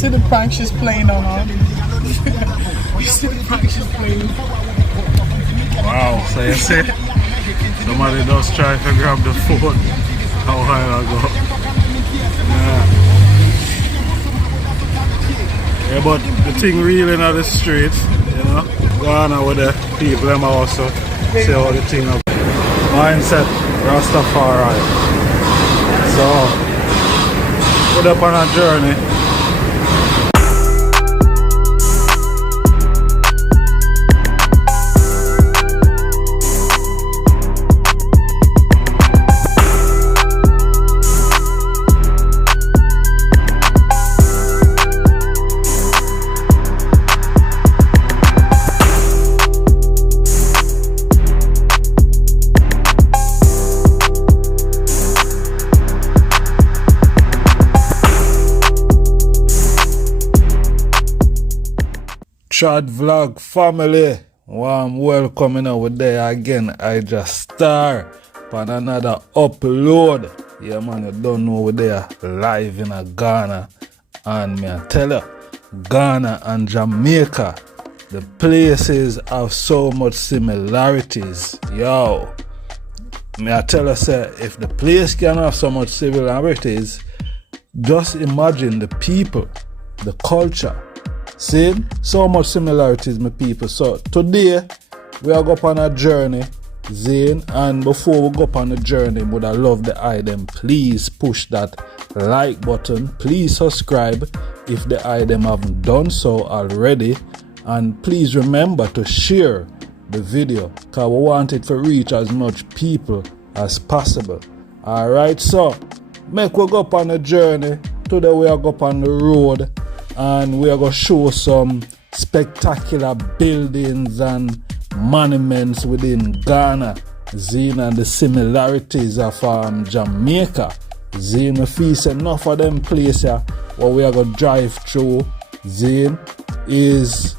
see the prank she's playing on her. You see the prank she's playing. Wow, so you see, somebody just try to grab the phone a while ago. Yeah, but the thing reeling on the street, you know, Ghana with the people, them also see all the thing up. Mindset, Rastafari. So, put up on a journey. Chad Vlog family, warm welcome over there again. I just star on another upload. Yeah man, you don't know over there live in a Ghana, and me I tell you, Ghana and Jamaica, the places have so much similarities. Yo, me I tell you, say, if the place can have so much similarities, just imagine the people, the culture. See, so much similarities, my people. So today we are going on a journey, Zane. And before we go up on the journey, would I love the item? Please push that like button. Please subscribe if the item haven't done so already. And please remember to share the video, because we want it to reach as much people as possible. Alright, so make we go up on the journey. Today we are going up on the road, and we are going to show some spectacular buildings and monuments within Ghana, Zine, and the similarities of Jamaica. Zine, if you see enough of them places where we are going to drive through, Zine, is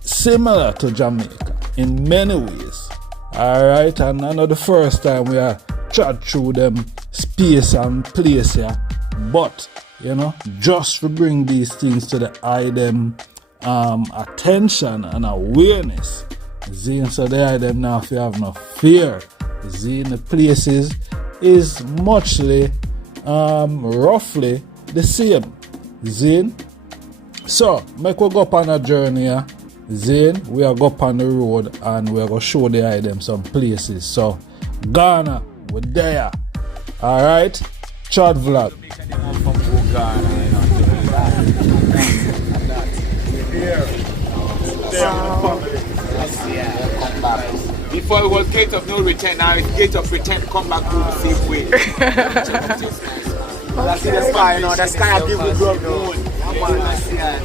similar to Jamaica in many ways. Alright, and I know the first time we are trod through them space and place here, but you know, just to bring these things to the item attention and awareness. Zine, so the item now if you have no fear. Zine, the places is muchly roughly the same. Zine. So make we go up on a journey here. Zine, we are go up on the road and we are gonna show the item some places. So Ghana, we're there. Alright, Chad Vlog. Before it was gate of no return, now it's gate of return. Come back to the safe way. That's the sky, you know. The sky has given glory.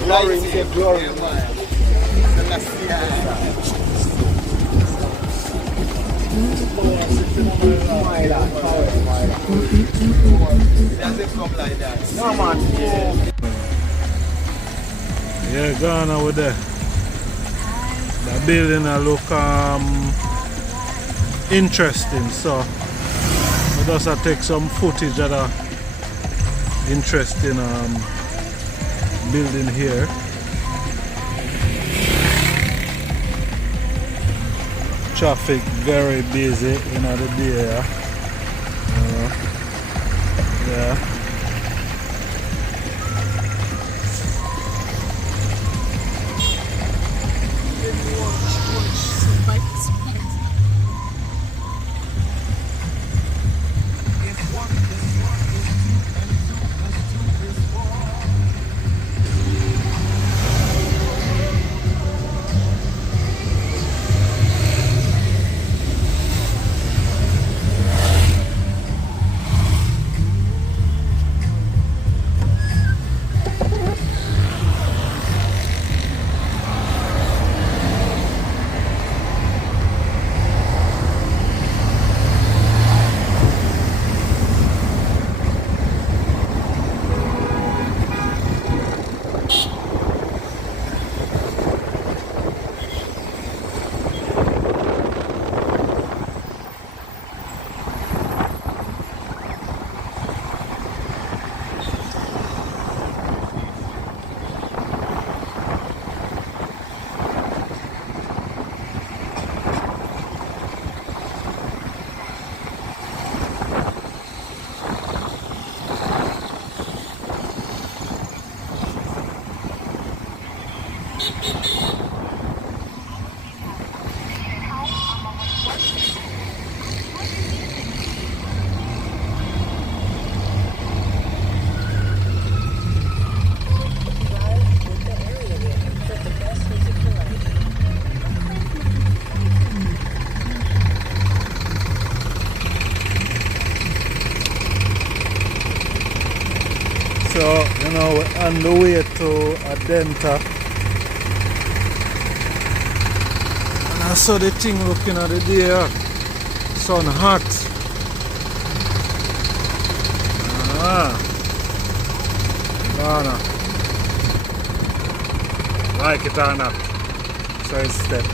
Glory is glory. It doesn't come like that. No man. Yeah, Ghana with there. The building look interesting, so we just take some footage of the interesting building here. Traffic very busy in the day. Yeah. So, you know, we're on the way to Adenta. And I saw the thing looking at the day. Sun hot. Ghana. Like it or not. So it's step.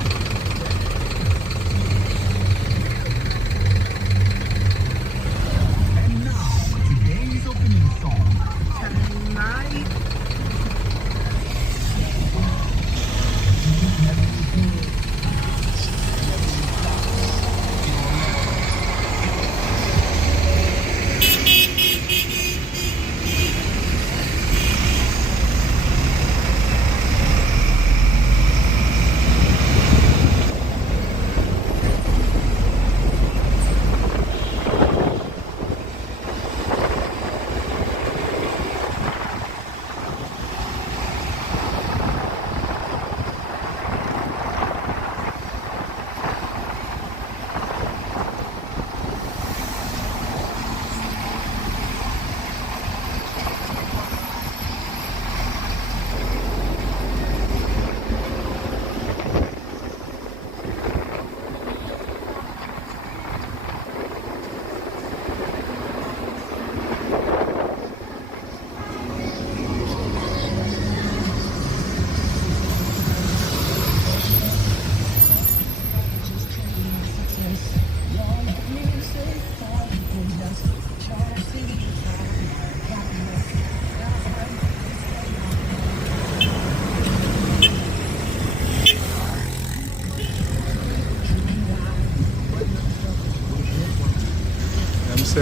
Say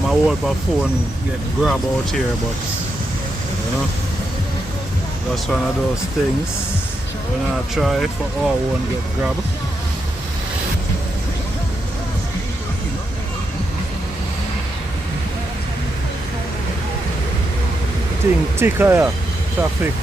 my whole phone get grabbed out here, but you know, that's one of those things when I try for all one get grabbed. Thing thicker here, traffic.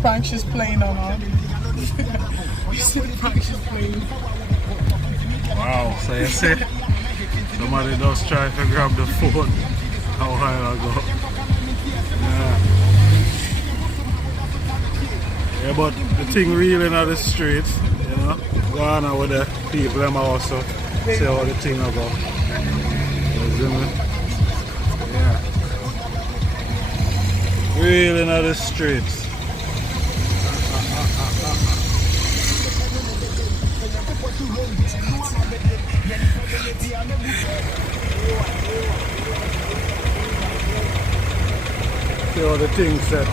prank she's playing on her. You see the prank she's playing. Wow, so you see, somebody just tried to grab the phone a while ago. Yeah, but the thing reeling on the streets, you know, go on with the people them also see how the thing go. You see me? Yeah. Reeling on the streets. See how the thing set.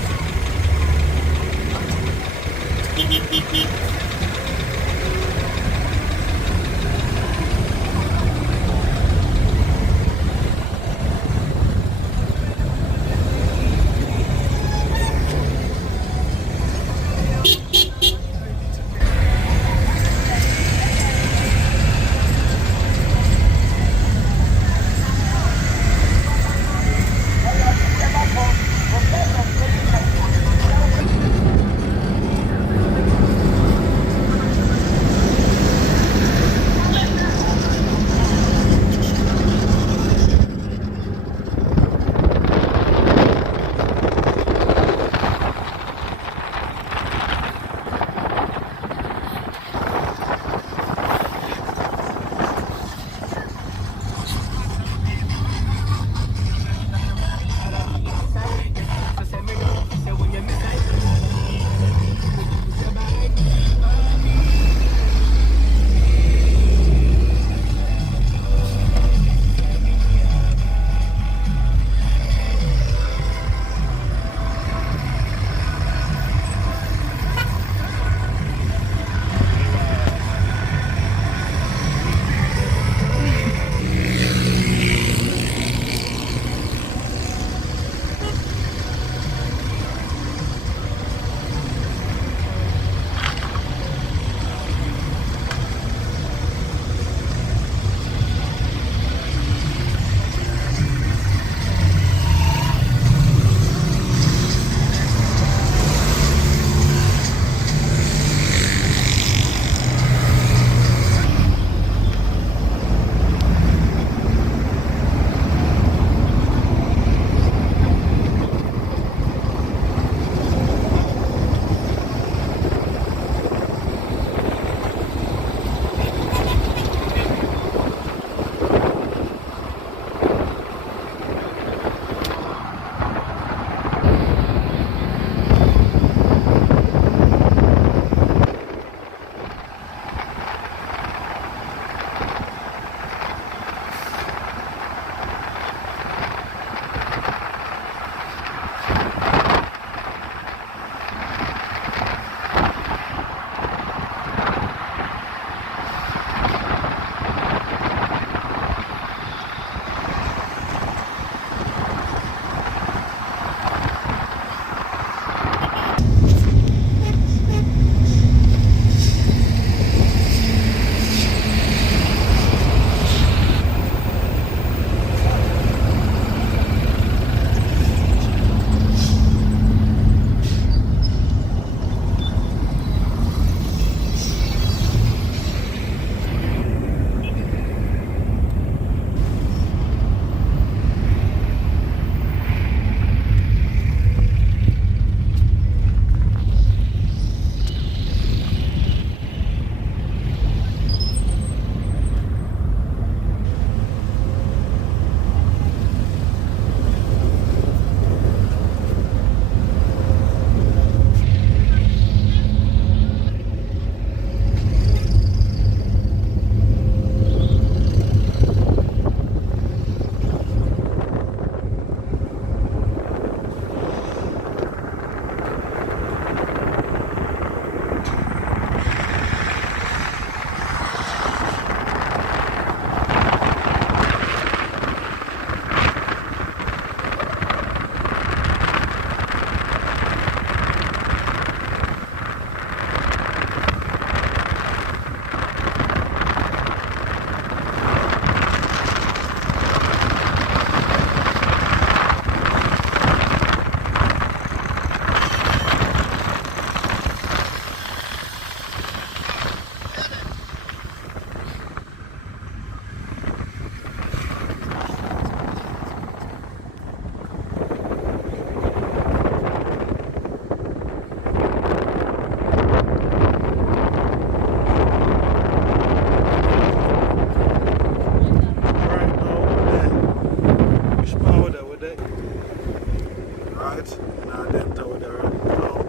yet. Now then tower there right now.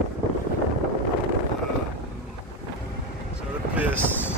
So the place.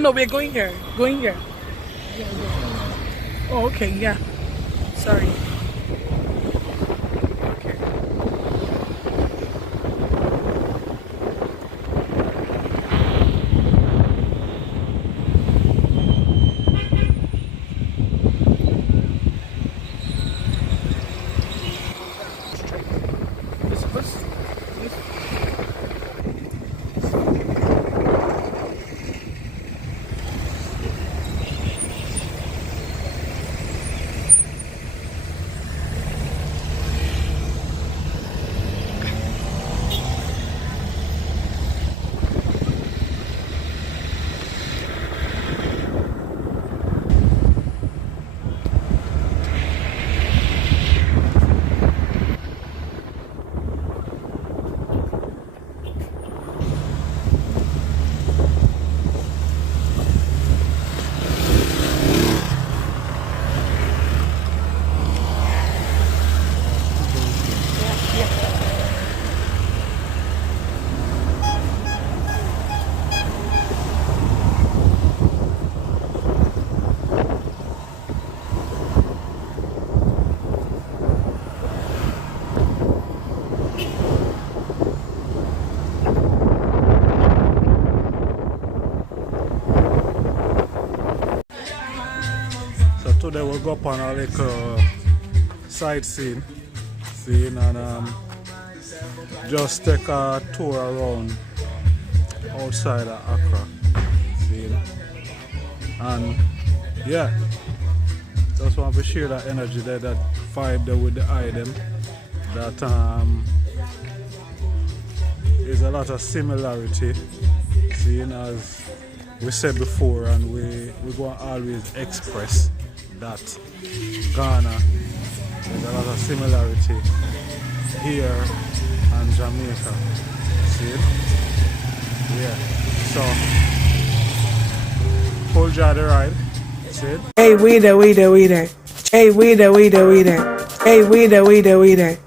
No, we're going here. Going here. Yeah, yeah. Oh, okay, yeah. Sorry. Okay. today we'll go up on a little sightseeing and just take a tour around outside of Accra. And yeah, just want to share that energy there, that vibe there with the item. That is a lot of similarity, seeing as we said before, and we going to always express that Ghana, there's a lot of similarity here and Jamaica. See it? Yeah. So full jar the ride. See it? Hey, we there. Hey, we there. Hey, we there.